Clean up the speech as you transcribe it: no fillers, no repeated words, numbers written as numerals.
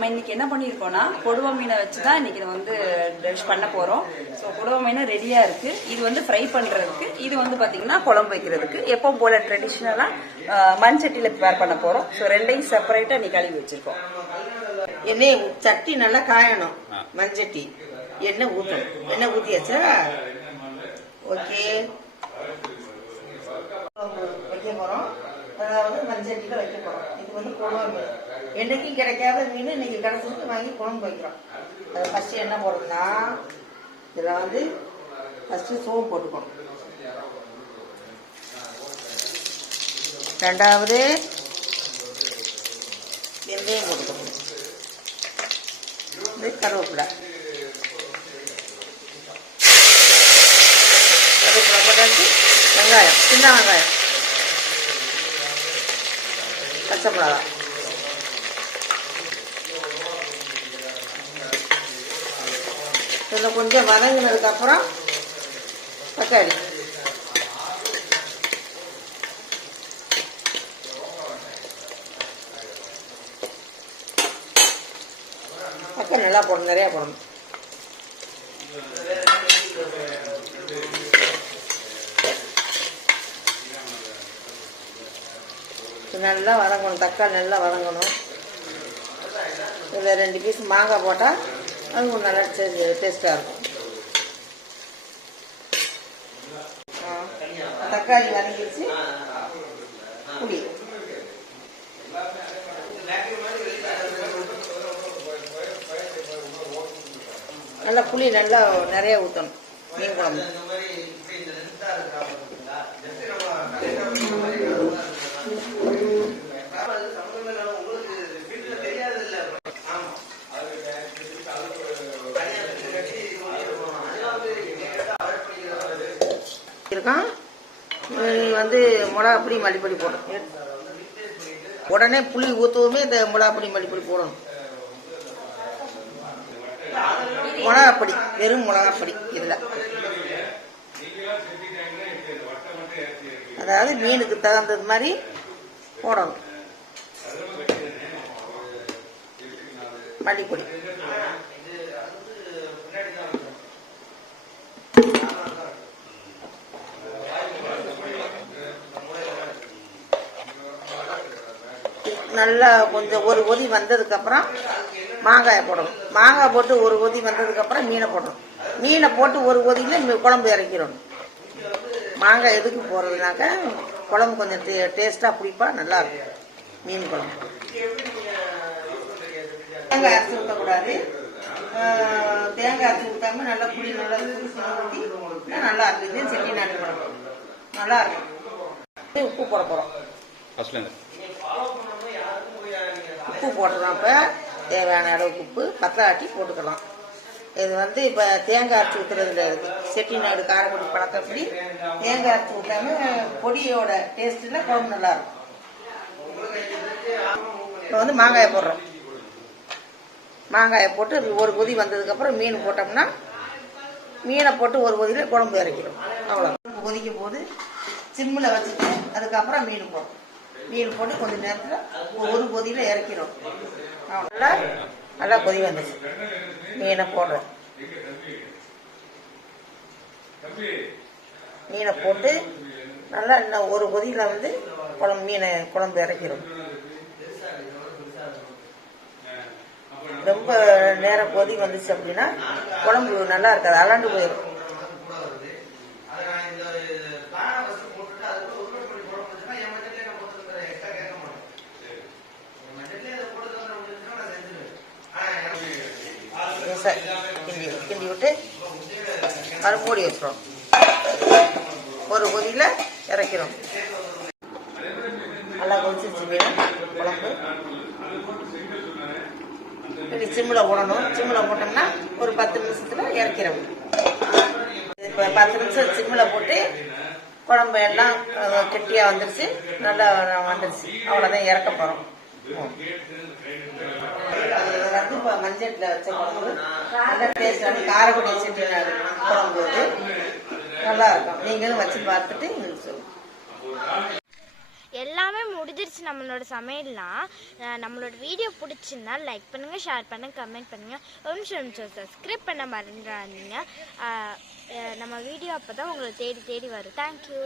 நம்ம இன்னைக்கு என்ன பண்ணியிருக்கோம்னா கொடுவா மீனை வச்சு தான் இன்னைக்கு வந்து டிஷ் பண்ண போறோம். ஸோ கொடுவா மீன் ரெடியா இருக்கு. இது வந்து ஃப்ரை பண்றதுக்கு, இது வந்து பாத்தீங்கன்னா குழம்பு வைக்கிறதுக்கு எப்பவும் போல ட்ரெடிஷ்னலா மண் சட்டியில ப்ரிப்பேர் பண்ண போறோம். ஸோ ரெண்டையும் செப்பரேட்டா இன்னைக்கு கழுவி வச்சிருக்கோம். எண்ணெய் சட்டி நல்லா காயணும். மண் சட்டி எண்ணெய் ஊற்றணும். எண்ணெய் ஊற்றியாச்சா? ஓகே, வைக்க போறோம். அதாவது மண் சட்டியில வைக்க போறோம். இது வந்து கொடுவா மீன். என்னைக்கும் கிடைக்காத மீன் இன்னைக்கு கிடைச்சிட்டு வாங்கி குழம்பு வைக்கிறோம். அது ஃபர்ஸ்ட் என்ன போடுறதுன்னா, இதில் வந்து ஃபர்ஸ்ட் சோம்பு போட்டுக்கணும். ரெண்டாவது வெந்தயம் போட்டுக்கணும். இது கருவேப்பிலை போட்டாச்சு. வெங்காயம், சின்ன வெங்காயம், பச்சை மிளகா, இதில் கொஞ்சம் வதங்கினதுக்கு அப்புறம் தக்காளி, தக்காளி நல்லா போடணும், நிறையா போடணும். நல்லா வதங்கணும். தக்காளி நல்லா வதங்கணும். இதில் 2 பீஸ் மாங்காய் போட்டால் அது ஒரு நல்லா டேஸ்டாக இருக்கும். தக்காளி வதங்கிடுச்சு. புளி நல்லா, புளி நல்லா நிறைய ஊற்றணும். மீன் குழம்பு இருக்கான். வந்து மிளகாப்பொடி மல்லிப்பொடி போடணும். உடனே புளி ஊற்றவுமே இந்த மிளகாப்பொடி மல்லிப்பொடி போடணும். மிளகாப்பொடி, வெறும் மிளகாப்பொடி இதில். அதாவது மீனுக்கு தகுந்தது மாதிரி போடணும். மல்லிப்பொடி நல்லா கொஞ்சம் ஒரு கொதி வந்ததுக்கு அப்புறம் மாங்காயை போடணும். மாங்காய் போட்டு ஒரு கொதி வந்ததுக்கு அப்புறம் மீனை போடணும். மீனை போட்டு ஒரு கொதியில குழம்பு இறக்கிடணும். மாங்காய் எதுக்கு போடுறதுனாக்க குழம்பு கொஞ்சம் டேஸ்டா புளிப்பா நல்லா இருக்கும். மீன் குழம்பு தேங்காய் அரைச்சி ஊற்றக்கூடாது. தேங்காய் அரைச்சி ஊற்றாம நல்லா புளி நல்லா ஊற்றி நல்லா இருக்குது. செட்டி நாட்டு குழம்பு நல்லா இருக்கும். உப்பு போட போறோம். உப்பு போட்டுறோம். இப்போ தேவையான அளவுக்கு உப்பு பத்தாட்டி போட்டுக்கலாம். இது வந்து இப்போ தேங்காய் அரைச்சி ஊற்றுறதுல இருக்கு. செட்டிநாடு காரப்பொடி பழக்கப்படி தேங்காய் அரைச்சி ஊற்றாம பொடியோட டேஸ்ட்டில் குழம்பு நல்லா இருக்கும். இப்போ வந்து மாங்காயை போடுறோம். மாங்காயை போட்டு ஒரு கொதி வந்ததுக்கப்புறம் மீன் போட்டோம்னா மீனை போட்டு ஒரு கொதியில் குழம்பு இறக்கிடும். அவ்வளோ கொதிக்கும் போது சிம்மில் வச்சுட்டு அதுக்கப்புறம் மீன் போடும். மீன் போட்டு கொஞ்சம் நேரத்தில் ஒரு கொதியில் இறக்கிடும். அவ்வளோ நல்லா கொதி வந்துச்சு. மீனை போடுறோம். மீனை போட்டு நல்லா இன்னும் ஒரு கொதியில் வந்து குழம்பு இறக்கிடும். ரொம்ப நேரம் கொதி வந்துச்சு அப்படின்னா குழம்பு நல்லா இருக்காது, அலாண்டு போயிடும். கிண்டி விட்டு மூடி வச்சிடும். ஒரு கொதியில் இறக்கிறோம். நல்லா கொதிச்சிருச்சு மீன் குழம்பு. இப்படி சிம்மில் போடணும். சிம்மில் போட்டோம்னா ஒரு 10 நிமிஷத்தில் இறக்கிறோம். இப்போ 10 நிமிஷம் சிம்மில் போட்டு குழம்பு எல்லாம் கெட்டியாக வந்துருச்சு. நல்லா வந்துருச்சு. அவ்வளோதான் இறக்க போகிறோம். வந்து இப்போ மஞ்சட்டில் வச்ச குழம்பு நல்லா டேஸ்டான காரப்பொடி செட்டி குழம்பு நல்லா இருக்கும். நீங்களும் வச்சு பார்த்துட்டு எங்களுக்கு சொல்லுங்க. எல்லாமே முடிஞ்சிருச்சு நம்மளோட சமையல்லாம். நம்மளோட வீடியோ பிடிச்சிருந்தா லைக் பண்ணுங்கள், ஷேர் பண்ணுங்கள், கமெண்ட் பண்ணுங்கள். ஒரு நிமிஷம் சப்ஸ்கிரைப் பண்ண மறந்துடாதீங்க. நம்ம வீடியோ அப்போ தான் உங்களுக்கு தேடி வரும். தேங்க்யூ.